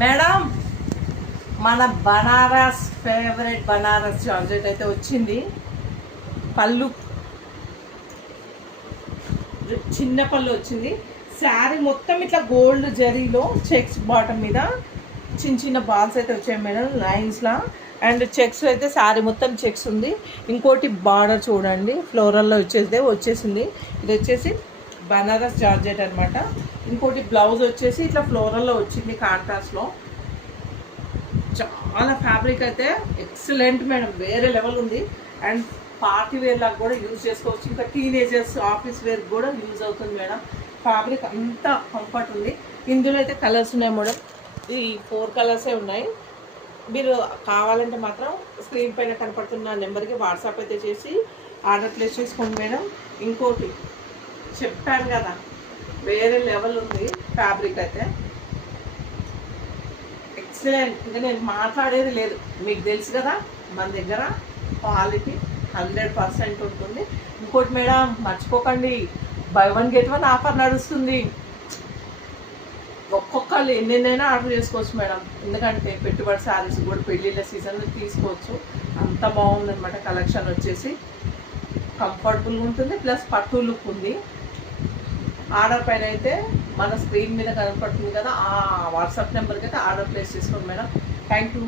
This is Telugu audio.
మేడం మన బనారస్ ఫేవరెట్ బనారస్ జార్జెట్ అయితే వచ్చింది. పళ్ళు చిన్న పళ్ళు వచ్చింది. శారీ మొత్తం ఇట్లా గోల్డ్ జరీలో చెక్స్ బాటమ్ మీద చిన్న చిన్న బాల్స్ అయితే వచ్చాయి మేడం, లైన్స్లా. అండ్ చెక్స్ అయితే శారీ మొత్తం చెక్స్ ఉంది. ఇంకోటి బార్డర్ చూడండి ఫ్లోరల్లో వచ్చేసింది. ఇది వచ్చేసి బనారస్ జార్జెట్ అనమాట. ఇంకోటి బ్లౌజ్ వచ్చేసి ఇట్లా ఫ్లోరల్లో వచ్చింది కాంట్రాస్ట్లో. చాలా ఫ్యాబ్రిక్ అయితే ఎక్సలెంట్ మేడం, వేరే లెవెల్ ఉంది. అండ్ పార్టీ వేర్ లాగా కూడా యూజ్ చేసుకోవచ్చు. ఇంకా టీనేజర్స్ ఆఫీస్ వేర్ కూడా యూజ్ అవుతుంది మేడం. ఫ్యాబ్రిక్ అంతా కంఫర్ట్ ఉంది. ఇందులో అయితే కలర్స్ ఉన్నాయి మేడం, ఈ 4 కలర్సే ఉన్నాయి. మీరు కావాలంటే మాత్రం స్క్రీన్ పైన కనపడుతున్న నెంబర్కి వాట్సాప్ అయితే చేసి ఆర్డర్ ప్లేస్ చేసుకోండి మేడం. ఇంకోటి చెప్పాను కదా, వేరే లెవెల్ ఉంది ఫ్యాబ్రిక్ అయితే ఎక్సలెంట్. ఇంకా నేను మాట్లాడేది లేదు, మీకు తెలుసు కదా మన దగ్గర క్వాలిటీ 100% ఉంటుంది. ఇంకోటి మేడం మర్చిపోకండి, బై 1 get 1 ఆఫర్ నడుస్తుంది. ఒక్కొక్కళ్ళు ఎన్నెన్నైనా ఆర్డర్ చేసుకోవచ్చు మేడం, ఎందుకంటే పెట్టుబడి శారీస్ కూడా పెళ్ళిళ్ళ సీజన్లో తీసుకోవచ్చు. అంత బాగుందన్నమాట. కలెక్షన్ వచ్చేసి కంఫర్టబుల్గా ఉంటుంది, ప్లస్ పట్టు లుక్ ఉంది. ఆర్డర్ పైన అయితే మన స్క్రీన్ మీద కనపడుతుంది కదా, ఆ వాట్సాప్ నెంబర్కి అయితే ఆర్డర్ ప్లేస్ చేసుకోండి మేడం. Thank you.